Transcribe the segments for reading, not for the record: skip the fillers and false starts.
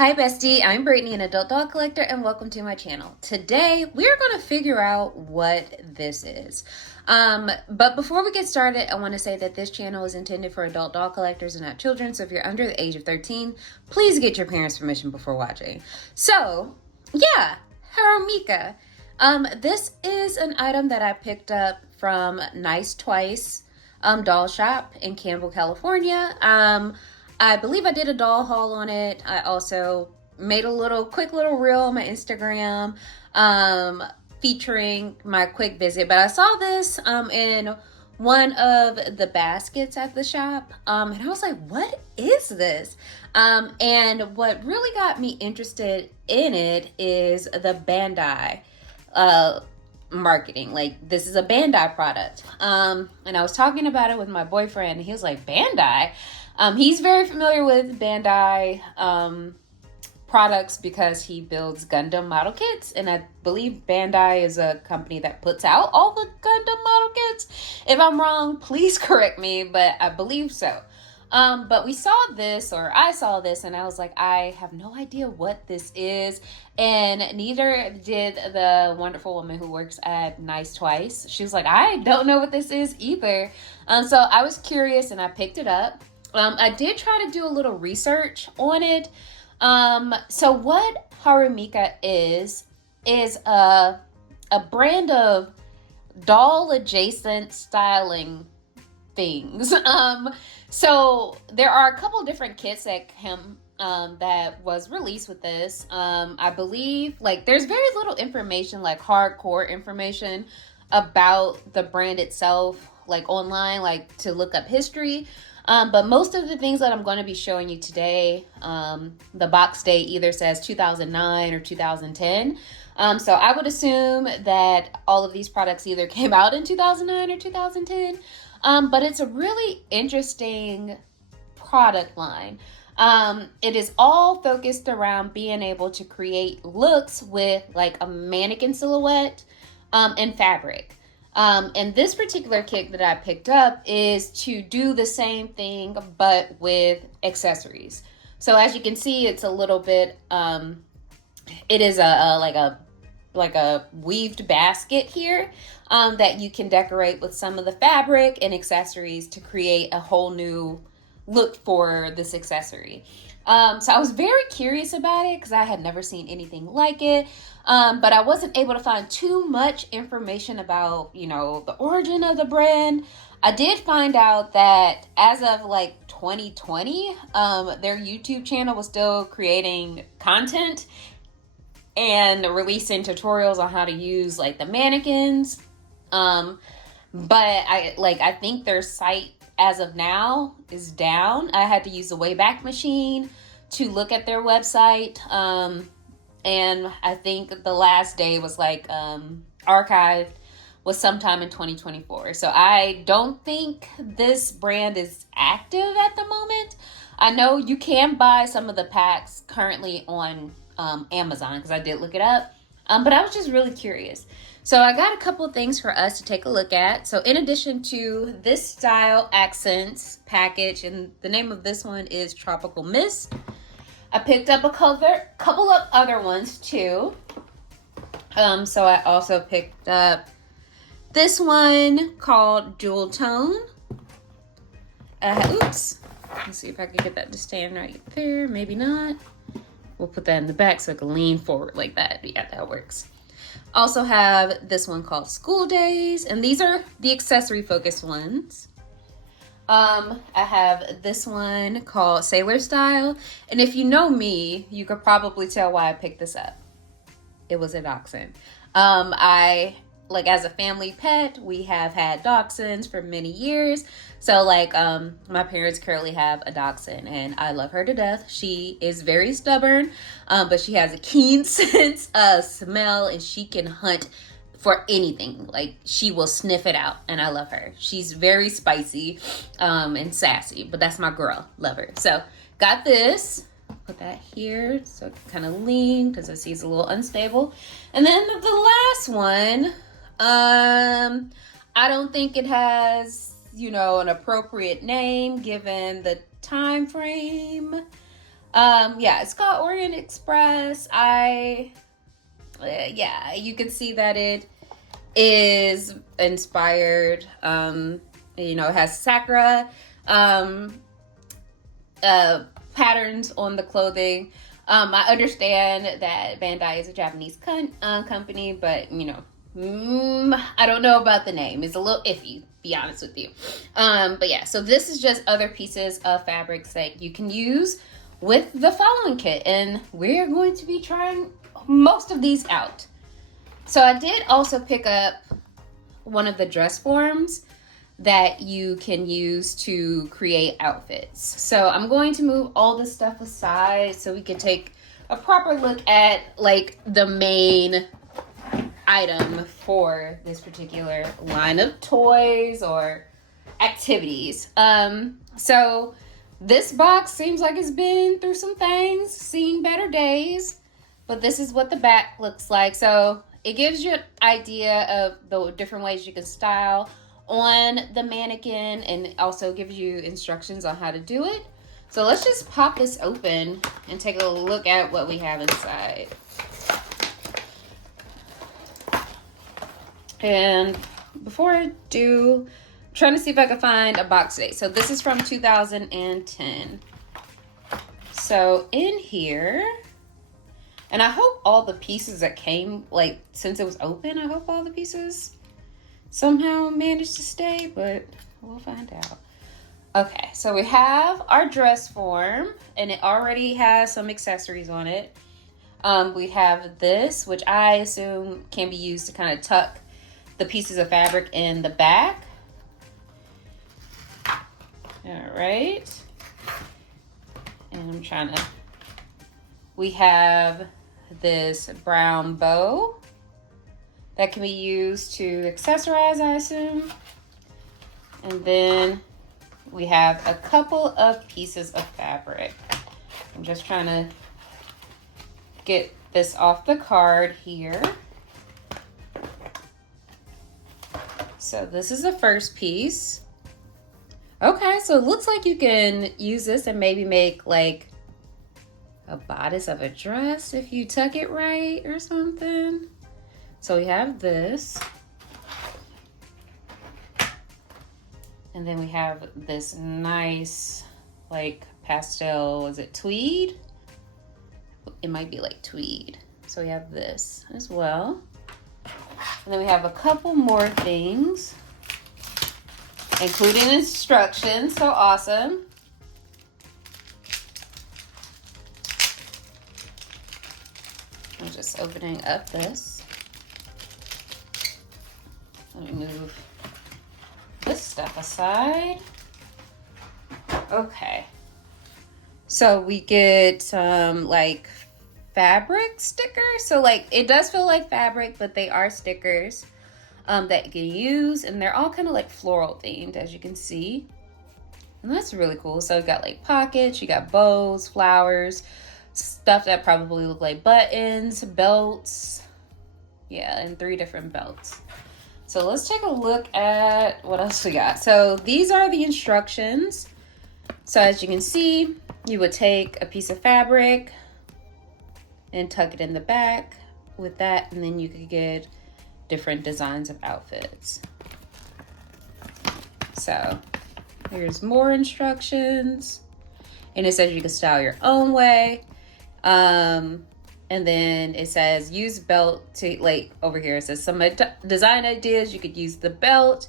Hi bestie, I'm Brittany, an adult dog collector, and welcome to my channel. Today, we're going to figure out what this is. But before we get started, I want to say that this channel is intended for adult dog collectors and not children, so if you're under the age of 13, please get your parents' permission before watching. So, yeah, Harumika. This is an item that I picked up from Nice Twice doll shop in Campbell, California. I believe I did a doll haul on it. I also made a quick little reel on my Instagram featuring my quick visit. But I saw this in one of the baskets at the shop. And I was like, what is this? And what really got me interested in it is the Bandai marketing. Like, this is a Bandai product. And I was talking about it with my boyfriend, and he was like, Bandai? He's very familiar with Bandai products because he builds Gundam model kits, and I believe Bandai is a company that puts out all the Gundam model kits. If I'm wrong, please correct me, but I believe so. But I saw this, and I was like, I have no idea what this is, and neither did the wonderful woman who works at Nice Twice. She was like, I don't know what this is either. So I was curious, and I picked it up. I did try to do a little research on it. So what Harumika is a brand of doll adjacent styling things. So there are a couple different kits that that was released with this. I believe there's very little information, like hardcore information about the brand itself, like online, to look up history. But most of the things that I'm going to be showing you today, the box date either says 2009 or 2010. So I would assume that all of these products either came out in 2009 or 2010. But it's a really interesting product line. It is all focused around being able to create looks with like a mannequin silhouette and fabric. And this particular kit that I picked up is to do the same thing, but with accessories. So as you can see, it's a little bit, it is like a weaved basket here, that you can decorate with some of the fabric and accessories to create a whole new look for this accessory. So I was very curious about it because I had never seen anything like it. But I wasn't able to find too much information about, the origin of the brand. I did find out that as of 2020, their YouTube channel was still creating content and releasing tutorials on how to use the mannequins. But I think their site as of now is down. I had to use the Wayback Machine to look at their website. And I think the last day was archived was sometime in 2024. So I don't think this brand is active at the moment. I know you can buy some of the packs currently on Amazon because I did look it up. But I was just really curious. So I got a couple of things for us to take a look at. So in addition to this style accents package, and the name of this one is Tropical Mist, I picked up a couple of other ones too. So I also picked up this one called Jewel Tone. Oops. Let's see if I can get that to stand right there. Maybe not. We'll put that in the back so I can lean forward like that. Yeah, that works. Also have this one called School Days, and these are the accessory focused ones. I have this one called Sailor Style, and if you know me, you could probably tell why I picked this up. It was a dachshund. As a family pet, we have had dachshunds for many years. So my parents currently have a dachshund, and I love her to death. She is very stubborn, but she has a keen sense of smell, and she can hunt for anything. She will sniff it out, and I love her. She's very spicy and sassy, but that's my girl. Love her. So got this. Put that here so it can kind of lean because I see it's a little unstable. And then the last one, I don't think it has, an appropriate name given the time frame. Yeah, it's called Orient Express. Yeah, you can see that it is inspired. You know, it has sakura patterns on the clothing. I understand that Bandai is a Japanese company, but you know, I don't know about the name. It's a little iffy, be honest with you. But yeah, so this is just other pieces of fabrics that you can use with the following kit, and we're going to be trying most of these out. So I did also pick up one of the dress forms that you can use to create outfits. So I'm going to move all this stuff aside so we can take a proper look at like the main item for this particular line of toys or activities. So this box seems like it's been through some things, seen better days, but this is what the back looks like. So it gives you an idea of the different ways you can style on the mannequin, and it also gives you instructions on how to do it. So let's just pop this open and take a look at what we have inside. And before I do, I'm trying to see if I can find a box date. So this is from 2010. So in here, and I hope all the pieces that came, like since it was open, I hope all the pieces somehow managed to stay, but we'll find out. Okay, so we have our dress form, and it already has some accessories on it. We have this, which I assume can be used to kind of tuck the pieces of fabric in the back. All right. And I'm trying to, we have this brown bow that can be used to accessorize, I assume. And then we have a couple of pieces of fabric. I'm just trying to get this off the card here. So this is the first piece. Okay, so it looks like you can use this and maybe make like a bodice of a dress if you tuck it right or something. So we have this. And then we have this nice like pastel, is it tweed? It might be like tweed. So we have this as well. And then we have a couple more things, including instructions. So awesome. I'm just opening up this. Let me move this stuff aside. Okay. So we get some like fabric stickers. So like it does feel like fabric, but they are stickers that you can use, and they're all kind of like floral themed, as you can see. And that's really cool. So you got like pockets, you got bows, flowers, stuff that probably look like buttons, belts. Yeah, and 3 different belts. So let's take a look at what else we got. So these are the instructions. So as you can see, you would take a piece of fabric and tuck it in the back with that, and then you could get different designs of outfits. So here's more instructions, and it says you can style your own way. And then it says use belt to, like over here it says some design ideas. You could use the belt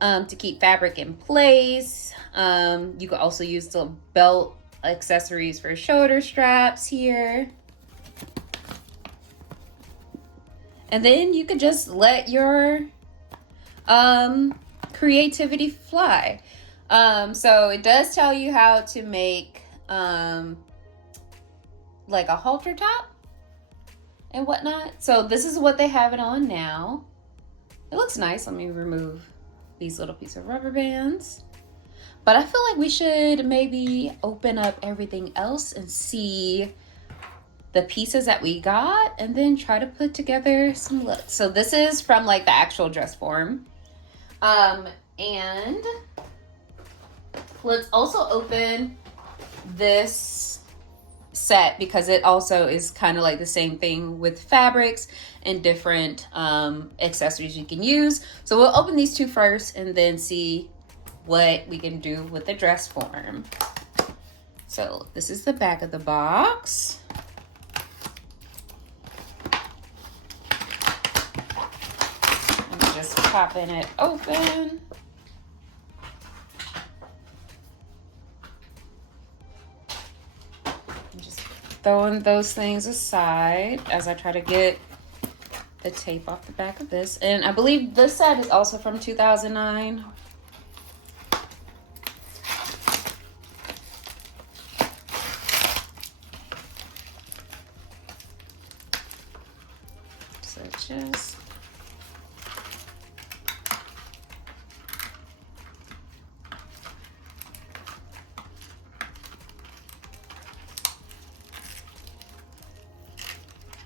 to keep fabric in place. You could also use the belt accessories for shoulder straps here. And then you could just let your creativity fly. So it does tell you how to make like a halter top and whatnot. So this is what they have it on now. It looks nice. Let me remove these little pieces of rubber bands. But I feel like we should maybe open up everything else and see the pieces that we got, and then try to put together some looks. So this is from like the actual dress form. And let's also open this set because it also is kind of like the same thing with fabrics and different accessories you can use. So we'll open these two first and then see what we can do with the dress form. So this is the back of the box. I'm just popping it open. I'm just throwing those things aside as I try to get the tape off the back of this. And I believe this set is also from 2009. So just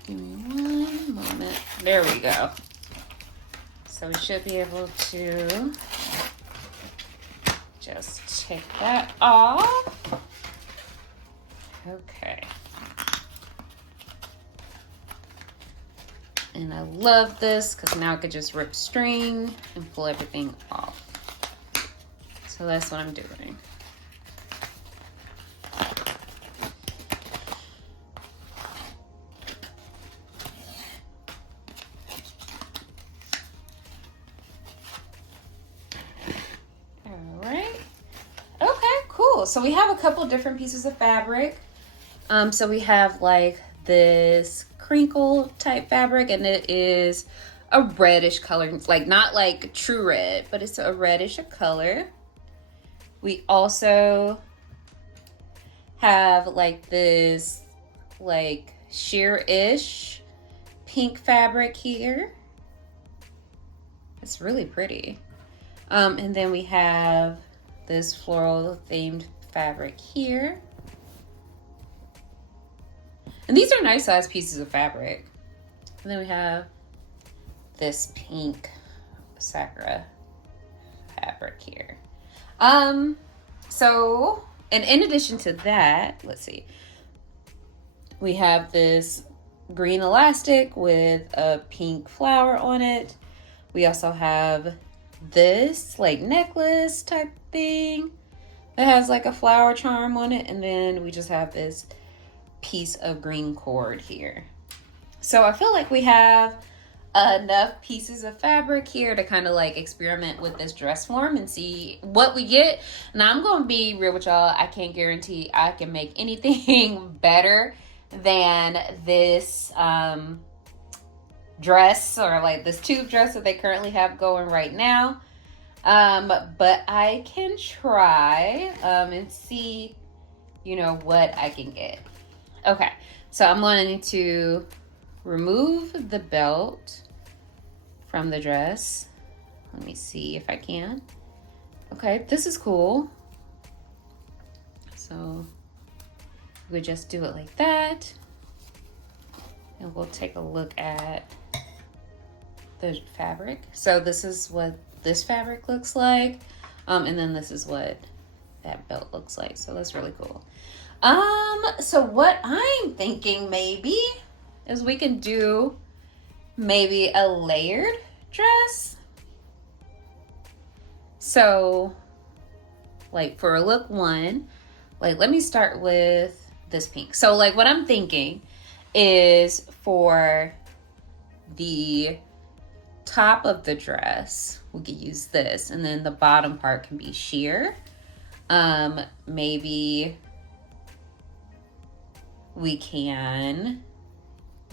give me one moment. There we go. So we should be able to just take that off. Okay. And I love this because now I could just rip string and pull everything off. So that's what I'm doing. All right. Okay, cool. So we have a couple different pieces of fabric. So we have like this crinkle type fabric, and it is a reddish color. It's like not like true red, but it's a reddish color. We also have like this like sheer-ish pink fabric here. It's really pretty. And then we have this floral themed fabric here. And these are nice size pieces of fabric. And then we have this pink Sakura fabric here. So, and in addition to that, let's see. We have this green elastic with a pink flower on it. We also have this like necklace type thing that has like a flower charm on it. And then we just have this piece of green cord here. So I feel like we have enough pieces of fabric here to kind of like experiment with this dress form and see what we get. Now I'm gonna be real with y'all, I can't guarantee I can make anything better than this dress, or like this tube dress that they currently have going right now. But I can try and see, you know, what I can get. Okay, so I'm going to remove the belt from the dress. Let me see if I can. Okay, this is cool. So we just do it like that. And we'll take a look at the fabric. So this is what this fabric looks like. And then this is what that belt looks like. So that's really cool. So what I'm thinking maybe is we can do maybe a layered dress. So like for look one, like let me start with this pink. So like what I'm thinking is for the top of the dress, we could use this, and then the bottom part can be sheer. Maybe we can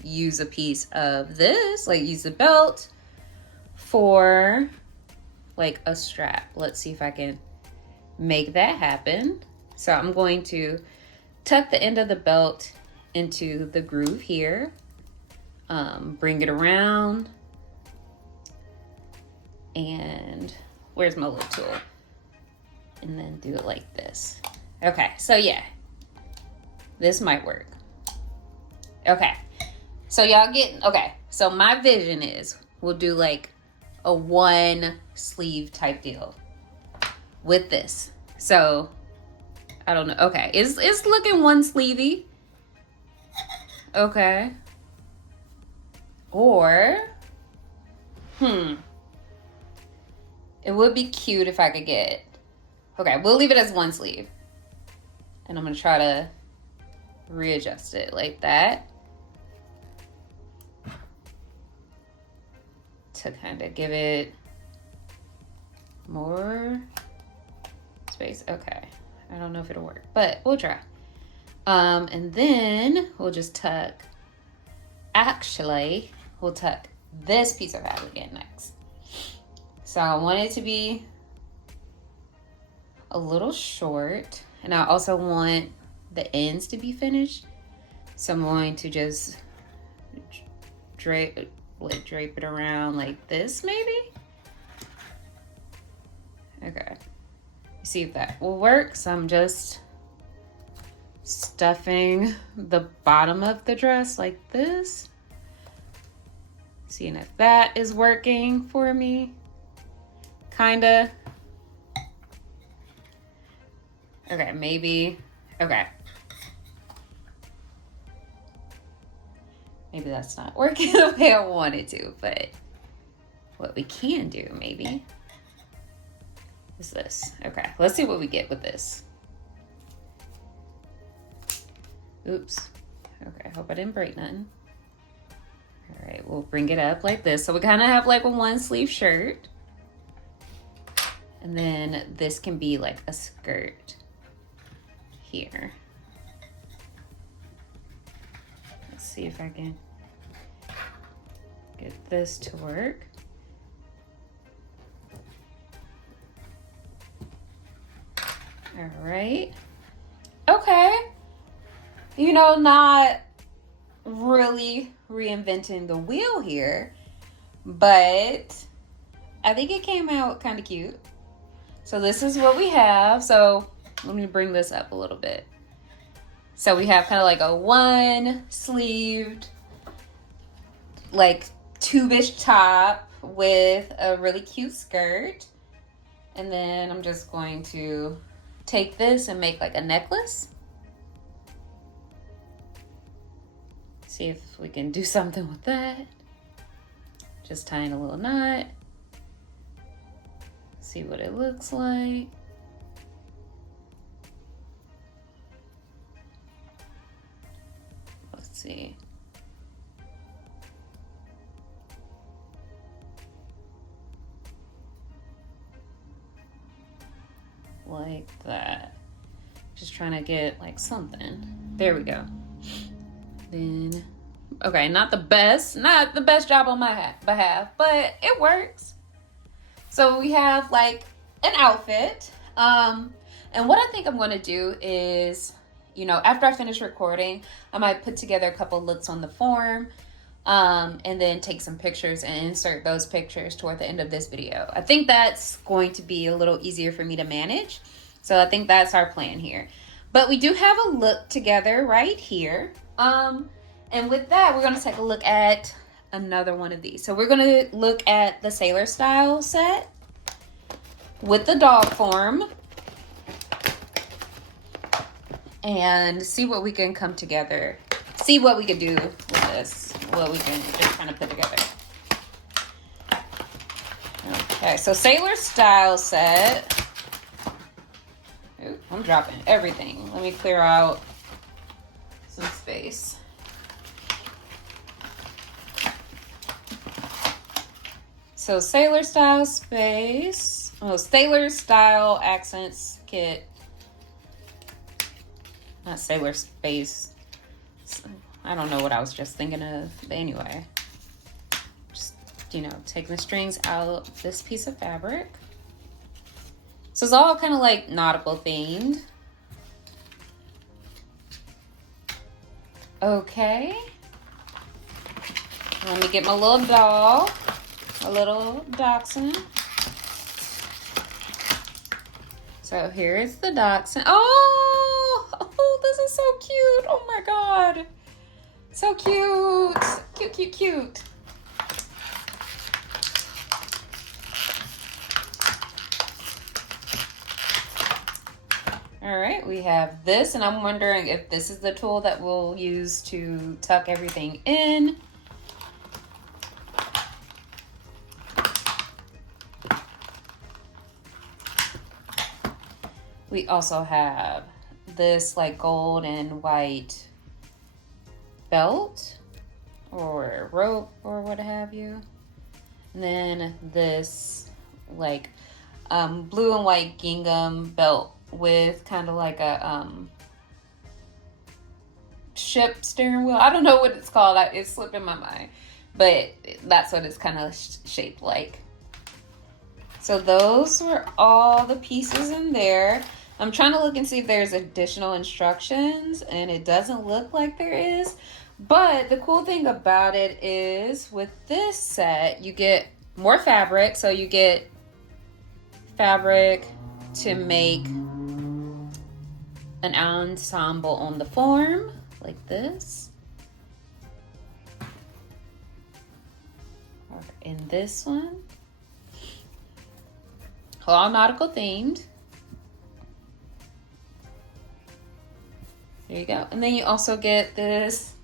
use a piece of this, like use the belt for like a strap. Let's see if I can make that happen. So I'm going to tuck the end of the belt into the groove here, bring it around, and where's my little tool? And then do it like this. Okay, so yeah, this might work. Okay, so y'all get, okay, so my vision is we'll do like a one sleeve type deal with this. So I don't know. Okay, it's looking one sleevey. Okay. Or, it would be cute if I could get, okay, we'll leave it as one sleeve. And I'm going to try to readjust it like that. To kind of give it more space. Okay. I don't know if it'll work, but we'll try. And then we'll just tuck, actually, we'll tuck this piece of fabric in next. So I want it to be a little short, and I also want the ends to be finished. So I'm going to just drape it around like this, maybe. Okay. See if that will work. So I'm just stuffing the bottom of the dress like this. Seeing if that is working for me. Kinda. Okay, maybe. Okay. Maybe that's not working the way I wanted to, but what we can do maybe is this. Okay, let's see what we get with this. Oops. Okay, hope I didn't break nothing. All right, we'll bring it up like this. So we kind of have like a one sleeve shirt. And then this can be like a skirt here. Let's see if I can get this to work. All right. Okay. You know, not really reinventing the wheel here, but I think it came out kind of cute. So this is what we have. So let me bring this up a little bit. So we have kind of like a one sleeved, like tube-ish top with a really cute skirt. And then I'm just going to take this and make like a necklace. See if we can do something with that. Just tying a little knot. See what it looks like. Let's see. Like that. Just trying to get like something. There we go. Then, okay, not the best job on my behalf, but it works. So we have like an outfit. And what I think I'm going to do is, you know, after I finish recording, I might put together a couple looks on the form, and then take some pictures and insert those pictures toward the end of this video. I think that's going to be a little easier for me to manage. So I think that's our plan here. But we do have a look together right here. And with that, we're going to take a look at another one of these. So we're going to look at the sailor style set with the dog form and see what we can come together. See what we can do with this. What we can just kind of put together. Okay, so sailor style set. Ooh, I'm dropping everything. Let me clear out some space. So sailor style space. Oh, sailor style accents kit. Not sailor space. I don't know what I was just thinking of. But anyway. Just, you know, taking the strings out this piece of fabric. So it's all kind of like nautical themed. Okay. Let me get my little doll. A little dachshund. So here's the dachshund. Oh, this is so cute. Oh my God. So cute. Cute, cute, cute. All All right, we have this, and I'm wondering if this is the tool that we'll use to tuck everything in. We also have this like gold and white belt or rope or what have you. And then this like blue and white gingham belt with kind of like a ship steering wheel. I don't know what it's called. It slipped in my mind. But that's what it's kind of shaped like. So those were all the pieces in there. I'm trying to look and see if there's additional instructions, and it doesn't look like there is. But the cool thing about it is with this set, you get more fabric. So you get fabric to make an ensemble on the form like this. Or in this one. All nautical themed. There you go. And then you also get this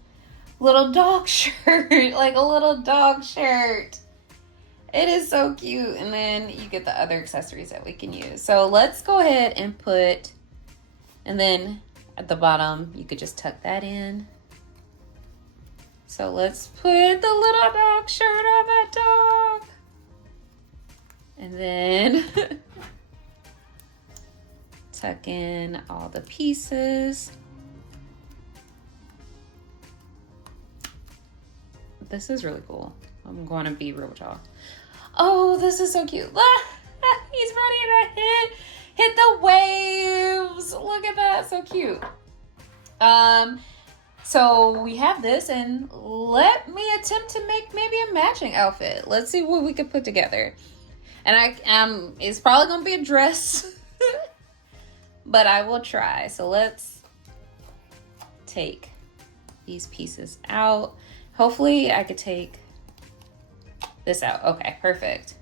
little dog shirt, like a little dog shirt. It is so cute. And then you get the other accessories that we can use. So let's go ahead and put, and then at the bottom, you could just tuck that in. So let's put the little dog shirt on that dog. And then tuck in all the pieces. This is really cool. I'm going to be real with y'all. Oh, this is so cute. He's ready to hit the waves. Look at that. So cute. So we have this, and let me attempt to make maybe a matching outfit. Let's see what we could put together. And it's probably going to be a dress, but I will try. So let's take these pieces out. Hopefully I could take this out. Okay, perfect.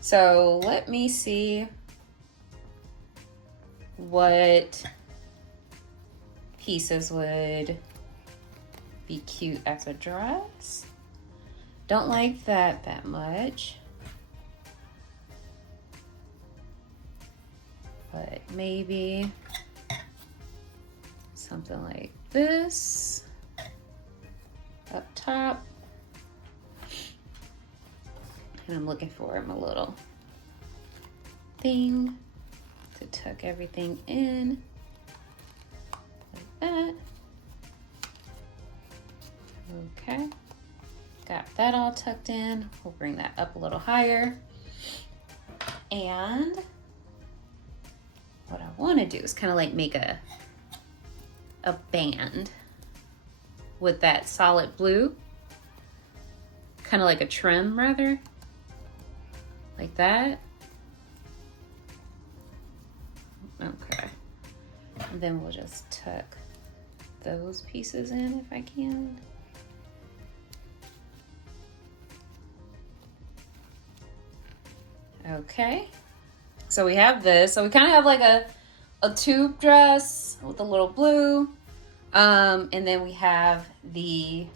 So let me see what pieces would be cute as a dress. Don't like that much. But maybe something like this up top. And I'm looking for my little thing to tuck everything in like that. Okay, got that all tucked in. We'll bring that up a little higher. And what I want to do is kind of like make a band with that solid blue, kind of like a trim rather, like that. Okay, and then we'll just tuck those pieces in if I can. Okay, so we have this. So we kind of have like a tube dress with a little blue. And then we have the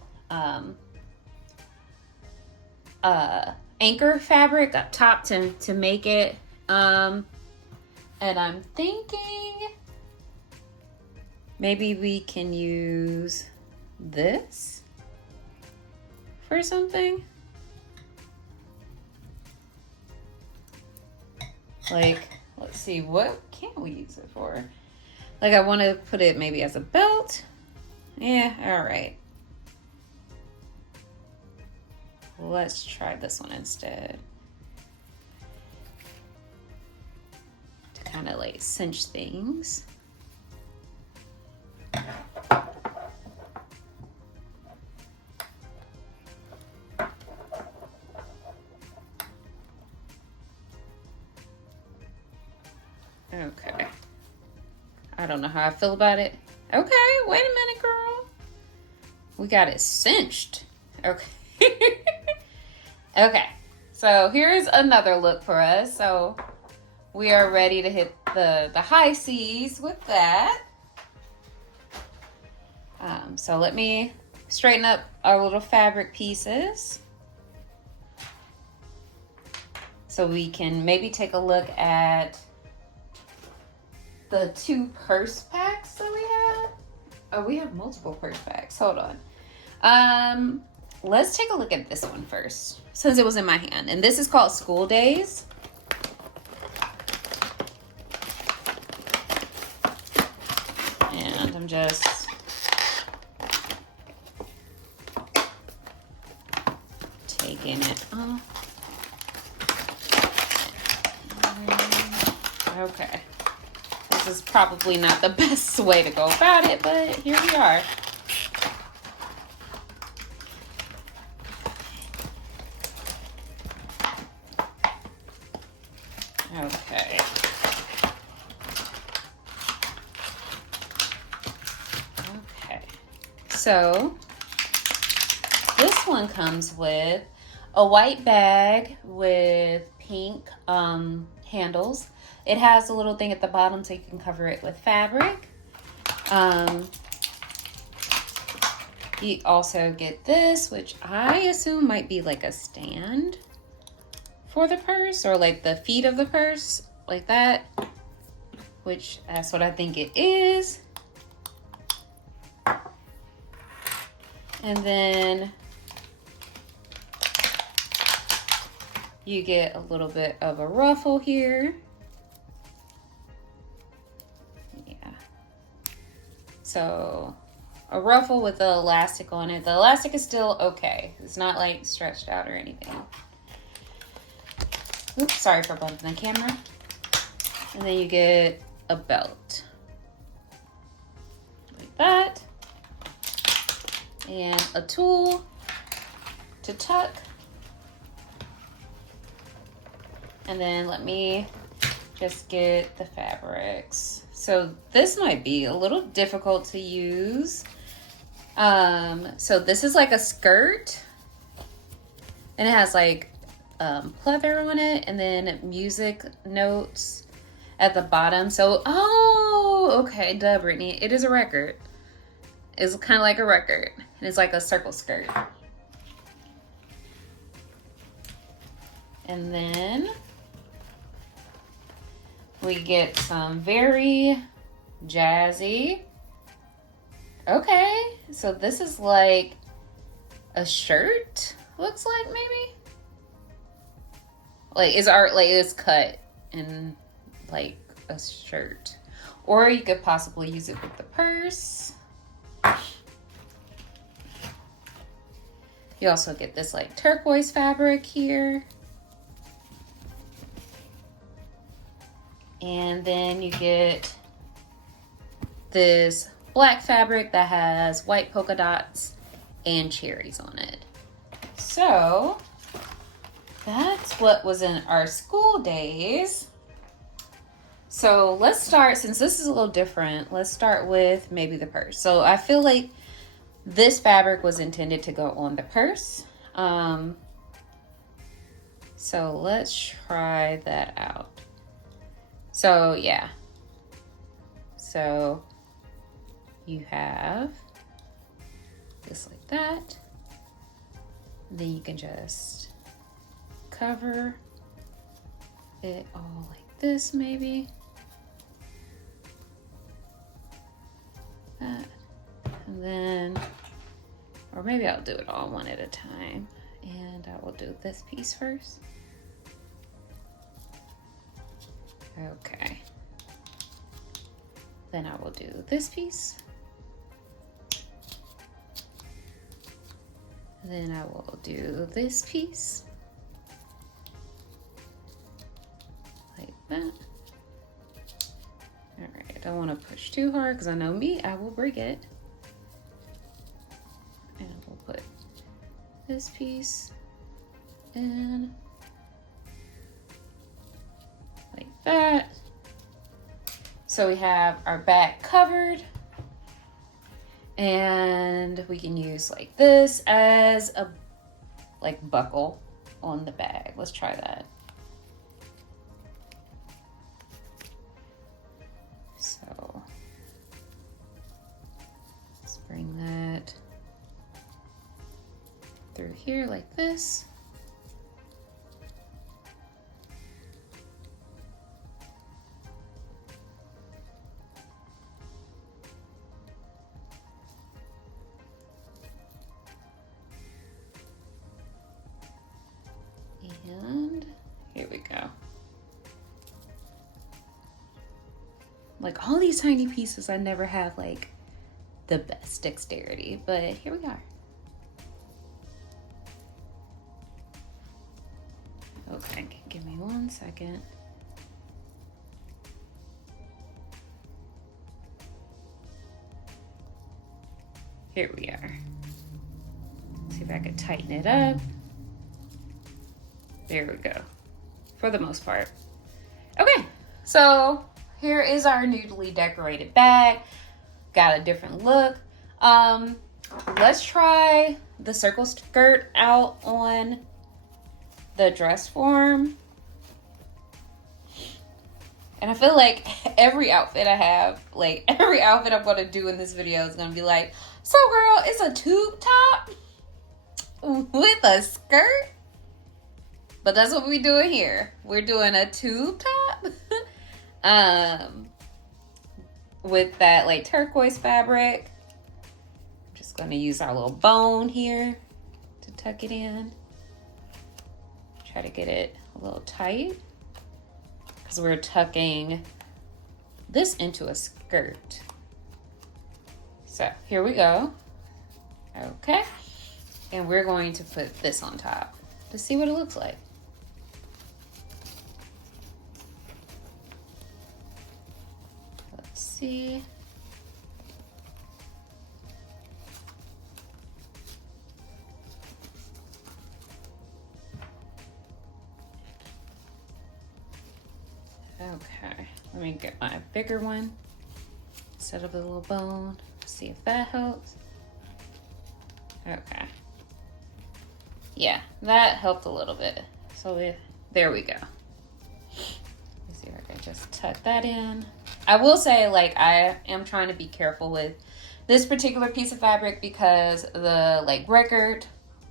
anchor fabric up top to make it. And I'm thinking maybe we can use this for something. Like, let's see, what can we use it for? Like, I want to put it maybe as a belt. Yeah, all right. Let's try this one instead. To kind of like cinch things. Okay. I don't know how I feel about it. Okay, wait a minute, girl. We got it cinched. Okay. Okay. So here's another look for us. So we are ready to hit the high C's with that. So let me straighten up our little fabric pieces so we can maybe take a look at the 2 purse packs that we have. Oh, we have multiple purse packs. Hold on. Let's take a look at this one first, since it was in my hand. And this is called School Days. And I'm just taking it off. Okay. This is probably not the best way to go about it, but here we are. Okay. Okay. So this one comes with a white bag with pink handles. It has a little thing at the bottom so you can cover it with fabric. You also get this, which I assume might be like a stand for the purse, or like the feet of the purse, like that, which that's what I think it is. And then you get a little bit of a ruffle here. So a ruffle with the elastic on it. The elastic is still okay. It's not like stretched out or anything. Oops, sorry for bumping the camera. And then you get a belt. Like that. And a tool to tuck. And then let me just get the fabrics. So this might be a little difficult to use. So this is like a skirt, and it has like pleather on it, and then music notes at the bottom. So, oh, okay, duh, Brittany. It is a record. It's kind of like a record, and it's like a circle skirt. And then we get some very jazzy. Okay, so this is like a shirt, looks like, maybe. Like it's cut in like a shirt. Or you could possibly use it with the purse. You also get this like turquoise fabric here. And then you get this black fabric that has white polka dots and cherries on it. So that's what was in our School Days. So let's start, since this is a little different, let's start with maybe the purse. So I feel like this fabric was intended to go on the purse. So let's try that out. So yeah, so you have this like that, then you can just cover it all like this, maybe that, and then, or maybe I'll do it all one at a time, and I will do this piece first. Okay. Then I will do this piece. Then I will do this piece. Like that. All right, I don't want to push too hard because I know me, I will break it. And we'll put this piece in. Like that. So we have our back covered, and we can use like this as a like buckle on the bag. Let's try that. So let's bring that through here like this. And here we go. Like all these tiny pieces, I never have like the best dexterity, but here we are. Okay, give me 1 second. Here we are. See if I can tighten it up. There we go, for the most part. Okay, so here is our newly decorated bag. Got a different look. Let's try the circle skirt out on the dress form. And I feel like every outfit I have, like every outfit I'm gonna do in this video is gonna be like, so girl, it's a tube top with a skirt? But that's what we're doing here. We're doing a tube top with that like turquoise fabric. I'm just gonna use our little bone here to tuck it in. Try to get it a little tight because we're tucking this into a skirt. So here we go. Okay. And we're going to put this on top to see what it looks like. See. Okay, let me get my bigger one instead of the little bone. See if that helps. Okay. Yeah, that helped a little bit. So there we go. Let's see if I can just tuck that in. I will say, like, I am trying to be careful with this particular piece of fabric because the like record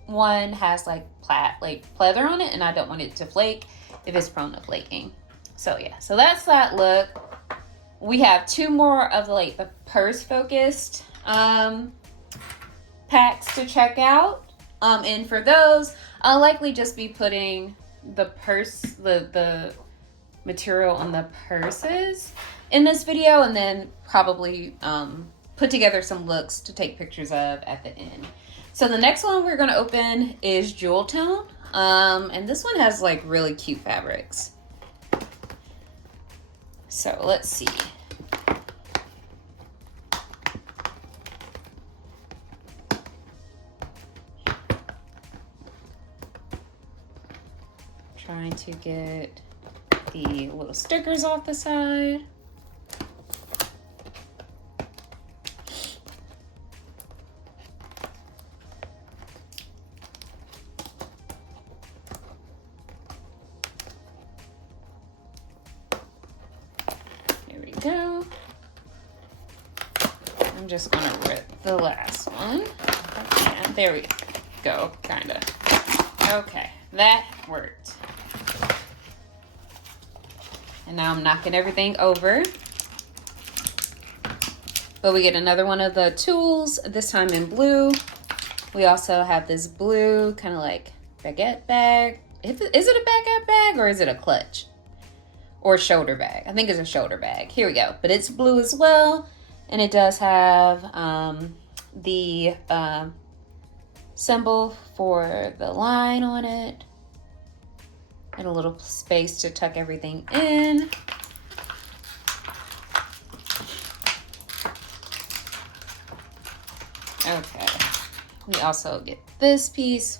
one has like pleather on it, and I don't want it to flake if it's prone to flaking. So yeah, so that's that look. We have 2 more of like the purse focused packs to check out. And for those, I'll likely just be putting the purse, the material on the purses in this video, and then probably put together some looks to take pictures of at the end. So the next one we're gonna open is Jewel Tone. And this one has like really cute fabrics. So let's see. Trying to get the little stickers off the side. There we go. I'm just gonna rip the last one. Okay, there we go, kinda. Okay, that worked. And now I'm knocking everything over. But we get another one of the tools, this time in blue. We also have this blue kind of like baguette bag. Is it a baguette bag or is it a clutch? Or shoulder bag? I think it's a shoulder bag. Here we go. But it's blue as well. And it does have the symbol for the line on it. And a little space to tuck everything in. Okay. We also get this piece,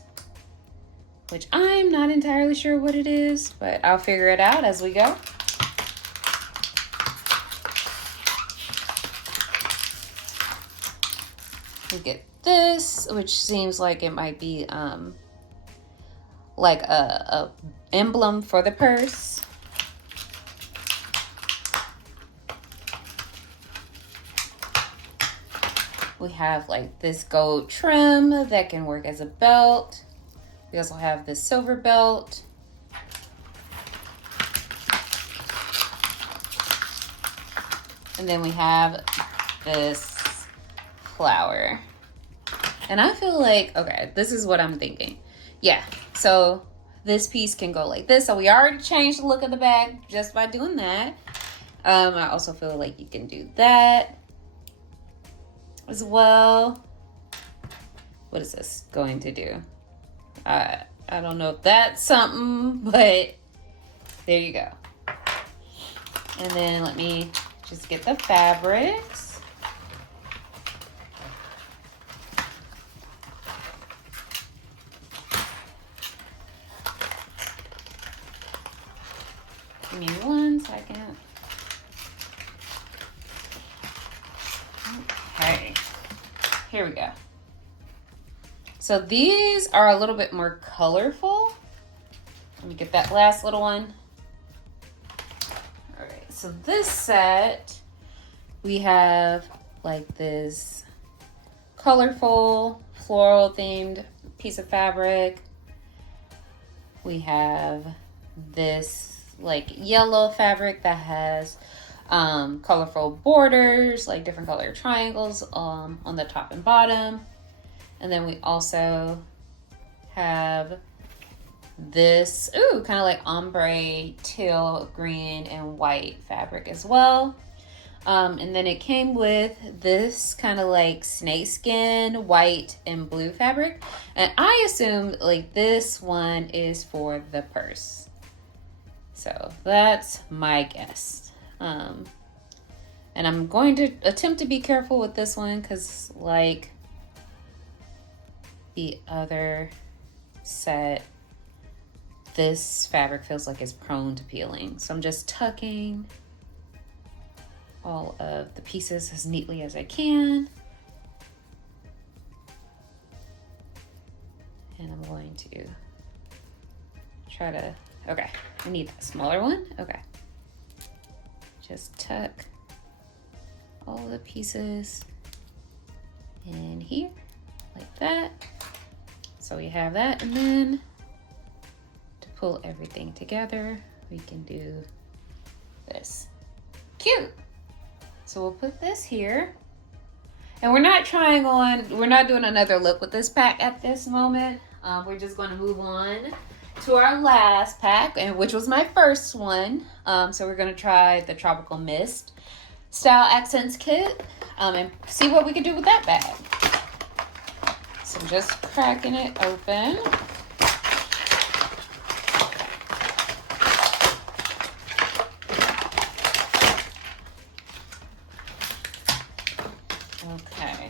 which I'm not entirely sure what it is, but I'll figure it out as we go. We get this, which seems like it might be like a emblem for the purse. We have like this gold trim that can work as a belt. We also have this silver belt. And then we have this flower. And I feel like, okay, this is what I'm thinking. Yeah, so this piece can go like this. So we already changed the look of the bag just by doing that. I also feel like you can do that as well. What is this going to do? I don't know if that's something, but there you go. And then let me just get the fabrics. Give me 1 second. Okay, here we go. So these are a little bit more colorful. Let me get that last little one. All right, so this set, we have like this colorful floral themed piece of fabric. We have this like yellow fabric that has colorful borders, like different color triangles on the top and bottom. And then we also have this, kind of like ombre teal green and white fabric as well. And then it came with this kind of like snakeskin white and blue fabric. And I assume like this one is for the purse. So that's my guess. And I'm going to attempt to be careful with this one because like the other set, this fabric feels like it's prone to peeling. So I'm just tucking all of the pieces as neatly as I can. And I'm going to try to, okay, I need a smaller one. Okay. Just tuck all the pieces in here like that. So we have that, and then to pull everything together, we can do this. Cute. So we'll put this here. And we're not doing another look with this pack at this moment. We're just going to move on to our last pack, and which was my first one. So we're going to try the Tropical Mist Style Accents Kit and see what we can do with that bag. So I'm just cracking it open. Okay.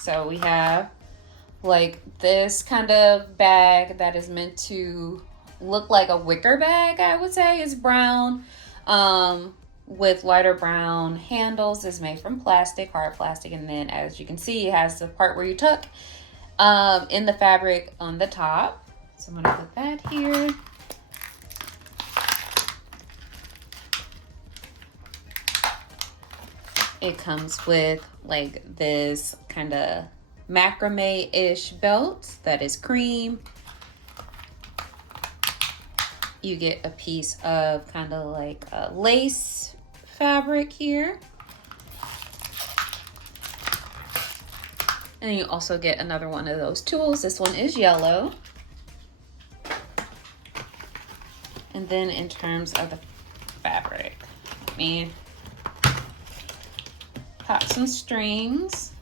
So we have like this kind of bag that is meant to look like a wicker bag, I would say. It's brown with lighter brown handles. It's made from plastic, hard plastic, and then as you can see, it has the part where you tuck in the fabric on the top. So I'm gonna put that here. It comes with like this kind of macrame-ish belt that is cream. You get a piece of kind of like a lace fabric here. And then you also get another one of those tools. This one is yellow. And then in terms of the fabric, let me pop some strings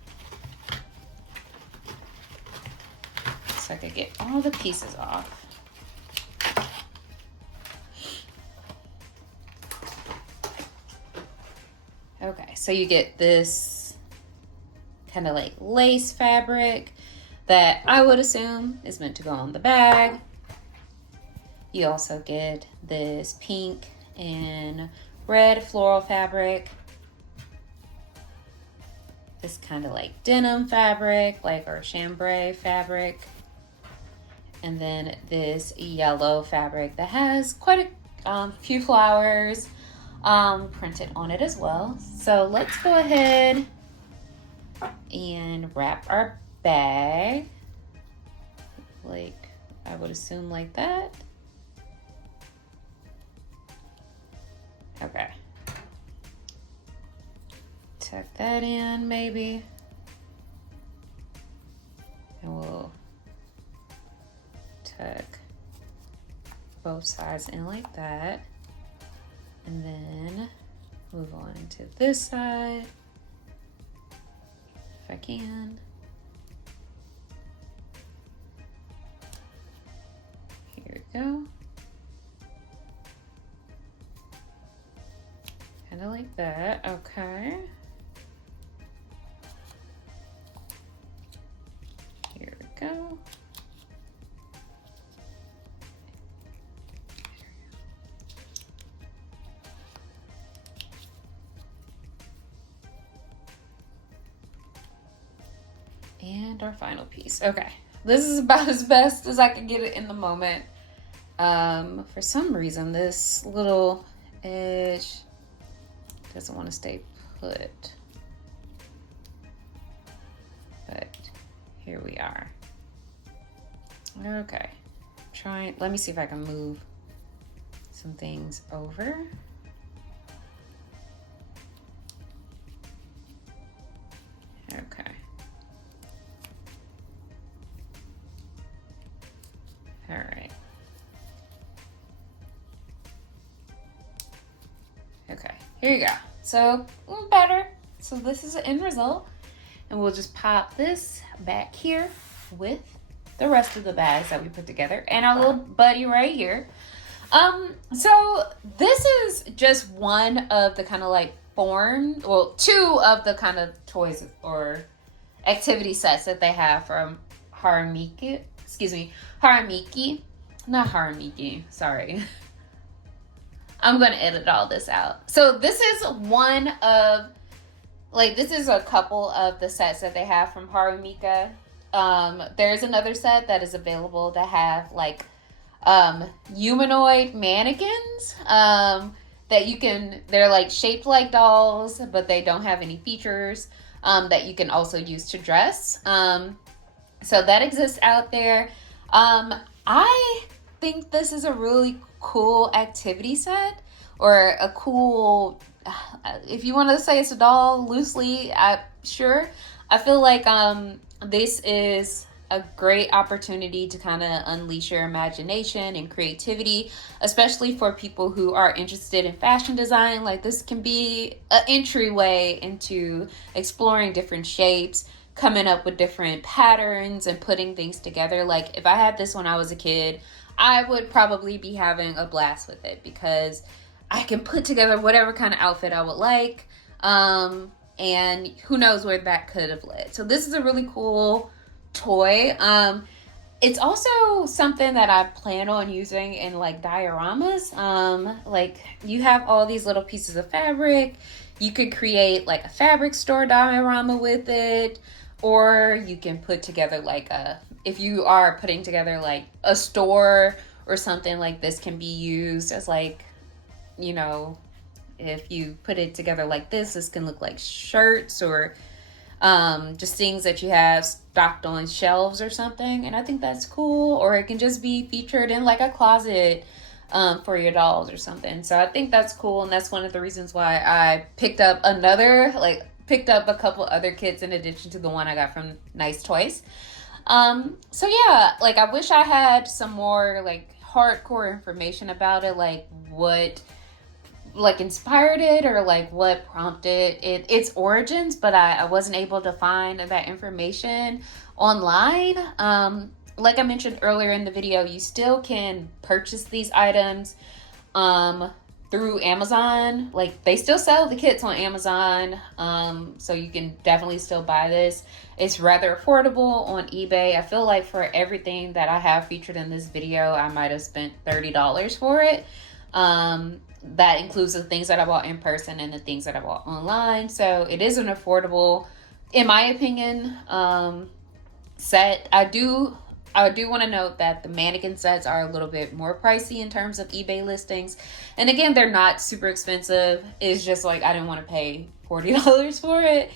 so I could get all the pieces off. Okay, so you get this kind of like lace fabric that I would assume is meant to go on the bag. You also get this pink and red floral fabric. This kind of like denim fabric, like or chambray fabric. And then this yellow fabric that has quite a few flowers printed on it as well. So let's go ahead and wrap our bag, like I would assume like that. Okay. Tuck that in maybe. And we'll tuck both sides in like that. And then move on to this side if I can. Here we go. Kind of like that. Okay. Here we go. And our final piece. Okay, this is about as best as I can get it in the moment. For some reason, this little edge doesn't want to stay put. But here we are. Okay, let me see if I can move some things over. Okay. All right. Okay, here you go. So better. So this is the end result. And we'll just pop this back here with the rest of the bags that we put together and our little buddy right here. So this is just one of the kind of like two of the kind of toys or activity sets that they have from Harumika. Not Harumiki, sorry. I'm gonna edit all this out. So this is this is a couple of the sets that they have from Harumika. There's another set that is available that have like humanoid mannequins they're like shaped like dolls, but they don't have any features that you can also use to dress. So that exists out there. I think this is a really cool activity set, or a cool, if you want to say it's a doll loosely, sure. I feel like this is a great opportunity to kind of unleash your imagination and creativity, especially for people who are interested in fashion design. Like, this can be an entryway into exploring different shapes, coming up with different patterns and putting things together. Like, if I had this when I was a kid, I would probably be having a blast with it because I can put together whatever kind of outfit I would like. And who knows where that could have led. So this is a really cool toy. It's also something that I plan on using in like dioramas. Like, you have all these little pieces of fabric. You could create like a fabric store diorama with it, or you can put together like if you are putting together like a store or something, like this can be used as like, you know, if you put it together like this can look like shirts or just things that you have stocked on shelves or something. And I think that's cool. Or it can just be featured in like a closet for your dolls or something. So I think that's cool. And that's one of the reasons why I picked up a couple other kits in addition to the one I got from Nice Toys. So yeah, like, I wish I had some more like hardcore information about it, like what like inspired it or like what prompted its origins, but I wasn't able to find that information online. Like I mentioned earlier in the video, you still can purchase these items through Amazon. Like, they still sell the kits on Amazon, so you can definitely still buy this. It's rather affordable on eBay. I feel like for everything that I have featured in this video, I might have spent $30 for it. That includes the things that I bought in person and the things that I bought online. So it is an affordable, in my opinion, set. I do I do want to note that the mannequin sets are a little bit more pricey in terms of eBay listings. And again, they're not super expensive. It's just like I didn't want to pay $40 for it.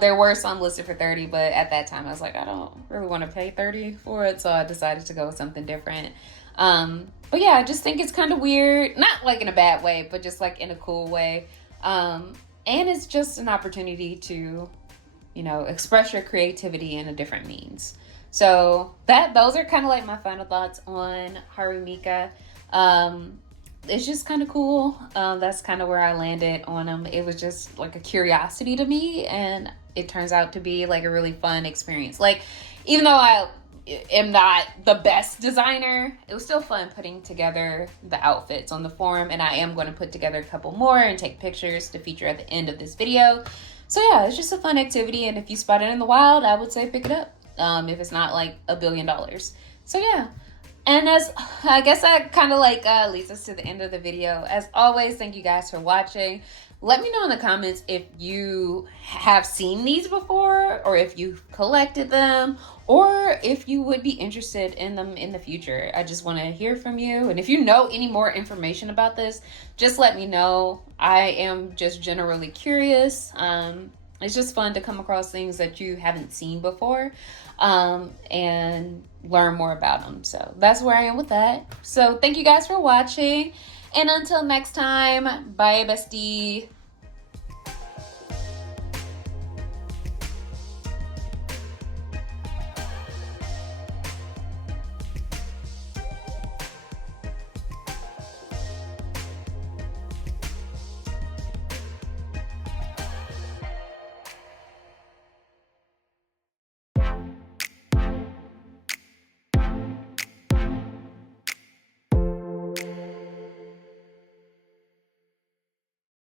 There were some listed for $30, but at that time I was like, I don't really want to pay $30 for it, so I decided to go with something different. But yeah, I just think it's kind of weird, not like in a bad way, but just like in a cool way. And it's just an opportunity to, you know, express your creativity in a different means. So those are kind of like my final thoughts on Harumika. It's just kind of cool. That's kind of where I landed on them. It was just like a curiosity to me, and it turns out to be like a really fun experience. Like, even though I am not the best designer, it was still fun putting together the outfits on the forum, and I am going to put together a couple more and take pictures to feature at the end of this video. So yeah, it's just a fun activity, and if you spot it in the wild, I would say pick it up. If it's not like $1 billion. So yeah. And as I guess that kind of like leads us to the end of the video. As always, thank you guys for watching. Let me know in the comments if you have seen these before, or if you've collected them, or if you would be interested in them in the future. I just want to hear from you. And if you know any more information about this, just let me know. I am just generally curious. It's just fun to come across things that you haven't seen before, and learn more about them. So that's where I am with that. So thank you guys for watching. And until next time, bye bestie.